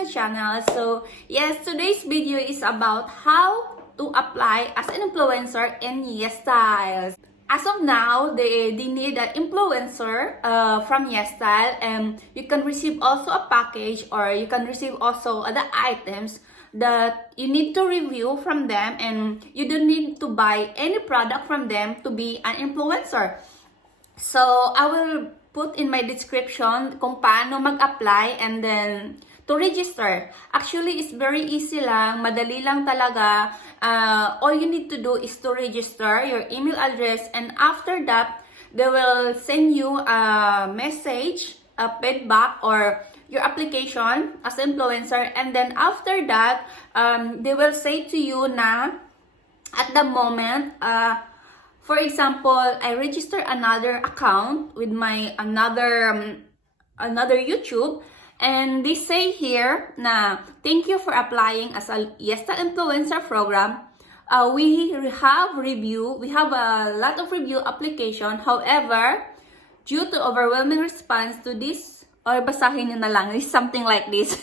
my channel. So yes, today's video is about how to apply as an influencer in Yesstyle. As of now, they need an influencer from Yesstyle, and you can receive also a package, or you can receive also the items that you need to review from them, and you don't need to buy any product from them to be an influencer. So I will put in my description kung paano mag-apply and then to register. Actually, it's very easy lang, madali lang talaga. All you need to do is to register your email address, and after that, they will send you a message, a feedback, or your application as influencer. And then after that, they will say to you na at the moment, for example, I register another account with my another YouTube, and they say here na thank you for applying as a Yesstyle influencer program. We have a lot of review application. However, due to overwhelming response to this, or basahin nyo na lang, is something like this.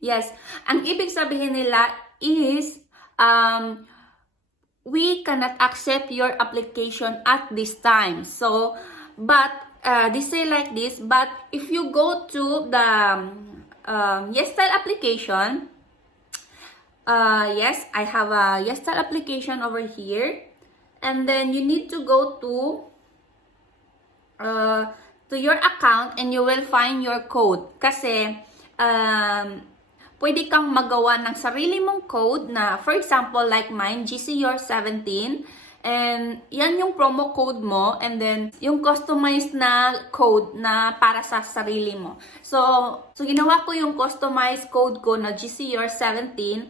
Yes, ang ibig sabihin nila is we cannot accept your application at this time. So, but they say like this, but if you go to the Yesstyle application, yes, I have a Yesstyle application over here, and then you need to go to your account, and you will find your code. Kasi pwede kang magawa ng sarili mong code na, for example, like mine, Jeshie Urs 17, and yan yung promo code mo, and then yung customized na code na para sa sarili mo. So ginawa ko yung customized code ko na Jeshie Urs 17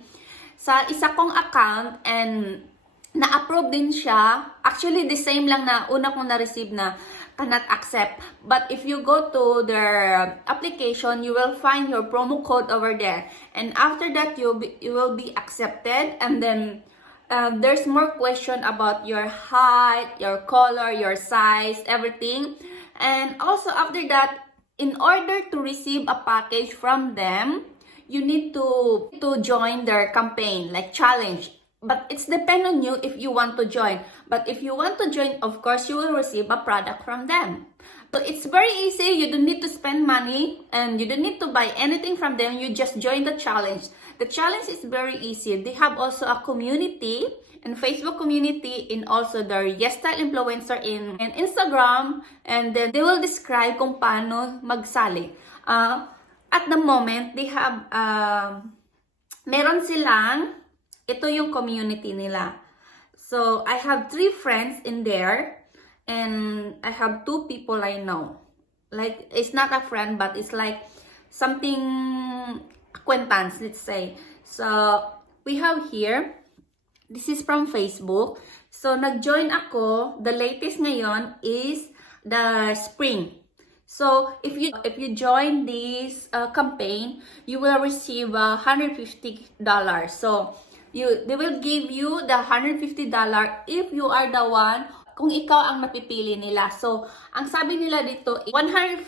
sa isa kong account, and na-approve din siya. Actually, the same lang na una kong na-receive na cannot accept. But if you go to their application, you will find your promo code over there. And after that, you will be accepted. And then there's more question about your height, your color, your size, everything. And also after that, in order to receive a package from them, you need to join their campaign, like challenge. But it's depend on you if you want to join. But if you want to join, of course, you will receive a product from them. So it's very easy. You don't need to spend money, and you don't need to buy anything from them. You just join the challenge. The challenge is very easy. They have also a community, and Facebook community, and also their Yesstyle influencer in Instagram. And then they will describe kung paano magsali. At the moment, they have, meron silang, ito yung community nila. So, I have 3 friends in there, and I have 2 people I know. Like, it's not a friend, but it's like something acquaintance, let's say. So, we have here, this is from Facebook. So, nag-join ako. The latest ngayon is the spring. So, if you join this campaign, you will receive $150. So, they will give you the $150 if you are the one, kung ikaw ang napipili nila. So, ang sabi nila dito, $150,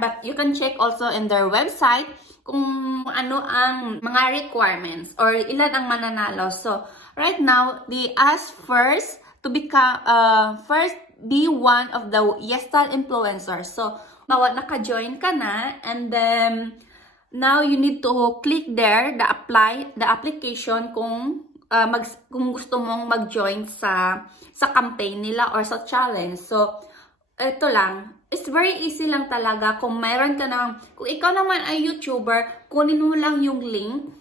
but you can check also in their website kung ano ang mga requirements or ilan ang mananalo. So, right now, they ask first to become, be one of the Yesstyle influencers. So, naka-join ka na, and then, now you need to click there, the application kung gusto mong mag-join sa campaign nila or sa challenge. So, ito lang. It's very easy lang talaga. Kung mayroon ka kung ikaw naman ay YouTuber, kunin mo lang yung link.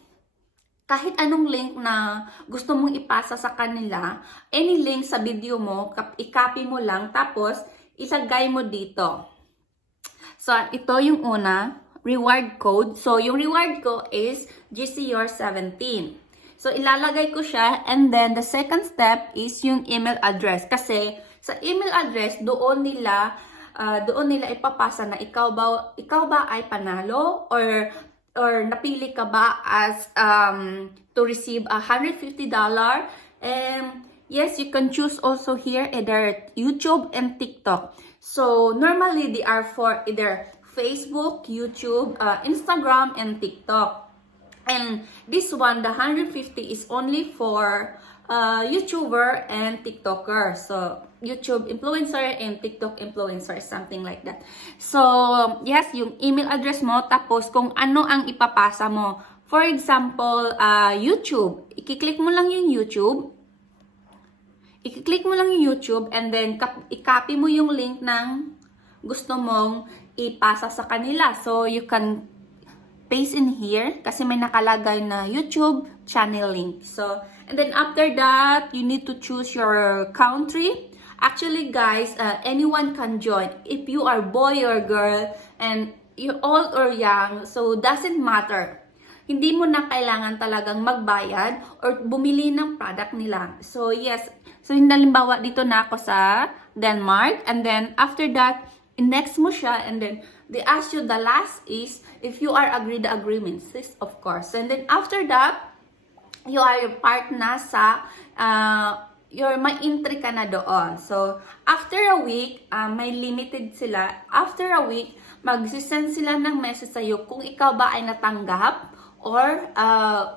Kahit anong link na gusto mong ipasa sa kanila, any link sa video mo, i-copy mo lang, tapos ilagay mo dito. So, ito yung una, reward code. So, yung reward ko is Jeshie Urs 17. So, ilalagay ko siya, and then the second step is yung email address. Kasi sa email address, doon nila ipapasa na ikaw ba ay panalo, or napili ka ba as to receive $150. And yes, you can choose also here either YouTube and TikTok. So, normally they are for either Facebook, YouTube, Instagram, and TikTok. And this one, the 150 is only for YouTuber and TikToker. So, YouTube influencer and TikTok influencer, something like that. So, yes, yung email address mo, tapos kung ano ang ipapasa mo. For example, YouTube. I-click mo lang yung YouTube. I-click mo lang yung YouTube and then i-copy mo yung link ng gusto mong ipasa sa kanila. So, you can paste in here kasi may nakalagay na YouTube channel link. So, and then after that, you need to choose your country. Actually, guys, anyone can join. If you are boy or girl and you're old or young, so doesn't matter. Hindi mo na kailangan talagang magbayad or bumili ng product nila. So, yes. So, halimbawa, dito na ako sa Denmark. And then, after that, next mo siya. And then, they ask you, the last is, if you are agreed the agreements. This, of course. And then, after that, you are part na sa, may entry ka na doon. So, after a week, may limited sila. After a week, magsisend sila ng message sa'yo kung ikaw ba ay natanggap or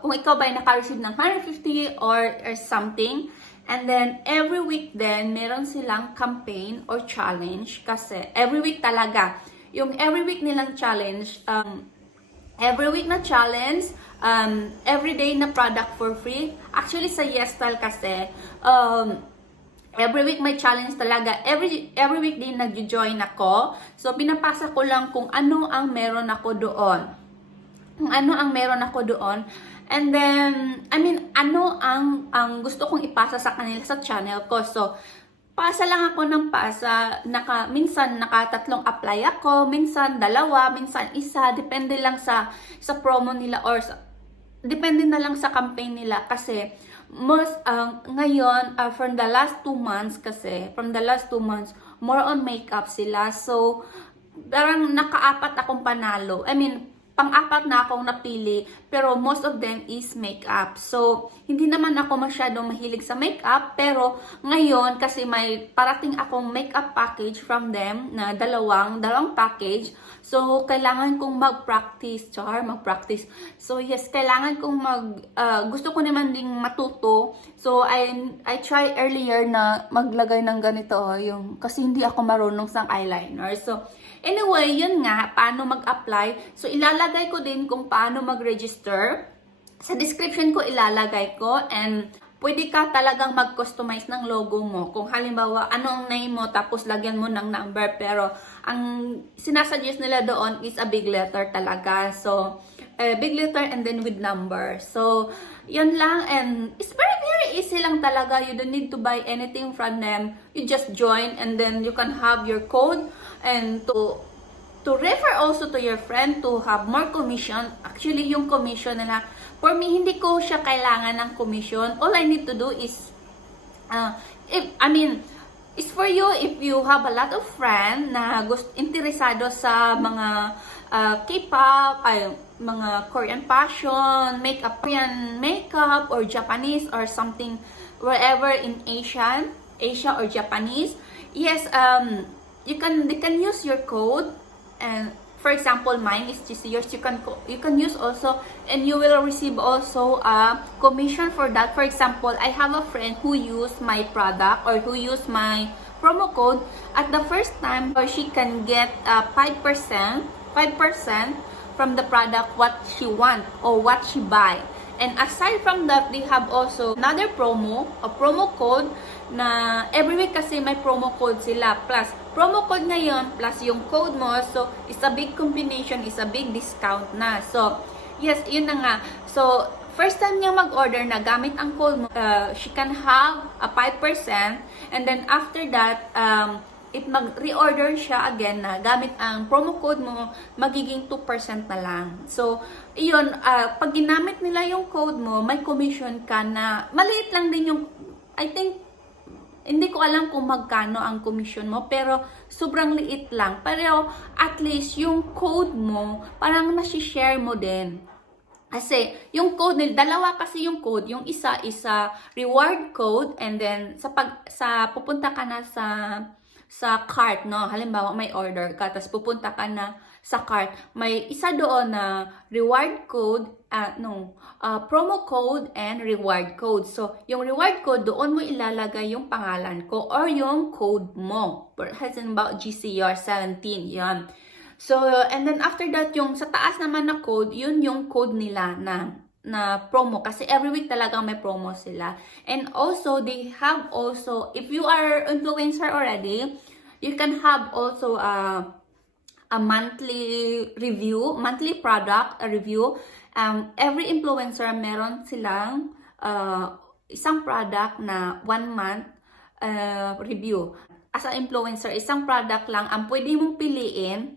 kung ikaw ba ay naka-receive ng 150 or something. And then, every week then, meron silang campaign or challenge kasi every week talaga. Yung every week nilang challenge, every week na challenge, everyday na product for free. Actually, sa Yesstyle kasi, every week may challenge talaga. Every week din nag-join ako. So, pinapasa ko lang kung ano ang meron ako doon. Kung ano ang meron ako doon. And then, ano ang gusto kong ipasa sa kanila sa channel ko. So, pasa lang ako ng pasa. Minsan, naka-3 apply ako. Minsan, 2. Minsan, 1. Depende lang sa promo nila or depende na lang sa campaign nila. Kasi, ngayon, from the last 2 months, more on makeup sila. So, parang naka-4 akong panalo. Pang-4 na akong napili, pero most of them is makeup. So, hindi naman ako masyadong mahilig sa makeup, pero ngayon, kasi may parating akong makeup package from them, na dalawang package. So, kailangan kong mag-practice. So, yes, kailangan kong gusto ko naman ding matuto. So, I try earlier na maglagay ng ganito, kasi hindi ako marunong sa eyeliner. So, anyway, yun nga, paano mag-apply. So, ilalagay ko din kung paano mag-register. Sa description ko ilalagay ko and pwede ka talagang mag-customize ng logo mo. Kung halimbawa, ano ang name mo, tapos lagyan mo ng number. Pero, ang sinasuggest nila doon is a big letter talaga. So, big letter and then with number. So, yun lang. And it's very, very easy lang talaga. You don't need to buy anything from them. You just join and then you can have your code and to refer also to your friend to have more commission. Actually, yung commission nila, for me, hindi ko siya kailangan ng commission. All I need to do is, it's for you if you have a lot of friends na interesado sa mga K-pop, mga Korean fashion, Korean makeup, or Japanese, or something, wherever in Asia or Japanese. Yes, they can use your code. And for example, mine is Jeshie Urs. You can use also, and you will receive also a commission for that. For example, I have a friend who used my product or who used my promo code. At the first time, she can get 5% from the product what she want or what she buy. And aside from that, they have also another a promo code na every week kasi may promo code sila. Plus, promo code ngayon, plus yung code mo. So, it's a big combination, it's a big discount na. So, yes, yun na nga. So, first time niya mag-order na gamit ang code mo, she can have a 5%. And then after that, if mag-reorder siya again na gamit ang promo code mo, magiging 2% na lang. So, yun, pag ginamit nila yung code mo, may commission ka na, maliit lang din yung, I think, hindi ko alam kung magkano ang commission mo, pero sobrang liit lang. Pero at least yung code mo, parang nasi-share mo din. Kasi yung code nila, dalawa kasi yung code. Yung isa is a reward code, and then pupunta ka na sa cart, no? Halimbawa, may order ka, tapos pupunta ka na sa cart, may isa doon na reward code, promo code and reward code. So, yung reward code, doon mo ilalagay yung pangalan ko or yung code mo. About Jeshie Urs 17, yan. So, and then after that, yung sa taas naman na code, yun yung code nila na promo. Kasi every week talagang may promo sila. And also, they have also, if you are influencer already, you can have also a monthly review, monthly product review. Every influencer meron silang isang product na 1 month review. As an influencer, isang product lang ang pwede mong piliin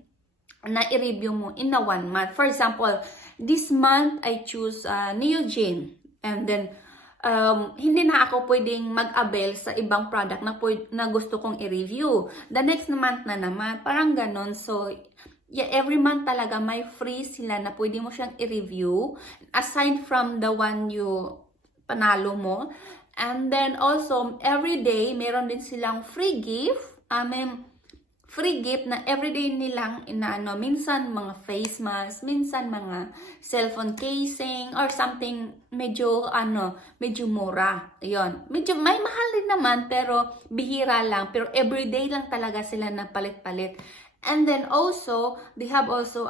na i-review mo in a 1 month. For example, this month I choose Neogen, and then hindi na ako pwedeng mag-avail sa ibang product na gusto kong i-review. The next month na naman, parang ganon. So, yeah, every month talaga may free sila na pwede mo siyang i-review aside from the one you panalo mo. And then also, every day, meron din silang free gift. Free gift na everyday nilang inaano, minsan mga face mask, minsan mga cellphone casing or something medyo mura. 'Yon. Medyo may mahal din naman pero bihira lang, pero everyday lang talaga sila na palit-palit. And then also, they have also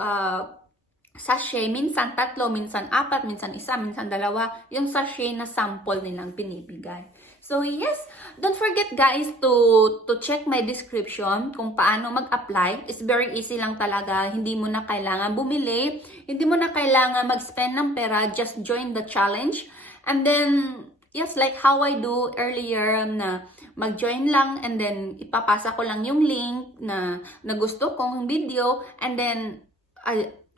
sachet, minsan 3, minsan 4, minsan 1, minsan 2, yung sachet na sample nilang pinibigay. So yes, don't forget guys to check my description kung paano mag-apply. It's very easy lang talaga. Hindi mo na kailangan bumili, hindi mo na kailangan mag-spend ng pera, just join the challenge. And then yes, like how I do earlier na mag-join lang and then ipapasa ko lang yung link na gusto kong video, and then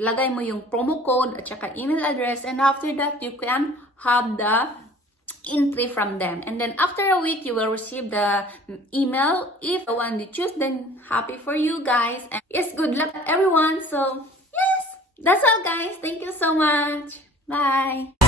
lagay mo yung promo code at saka email address, and after that you can have the entry from them. And then after a week, you will receive the email. If the one you choose, then happy for you guys. And yes, good luck everyone. So yes, that's all guys. Thank you so much. Bye.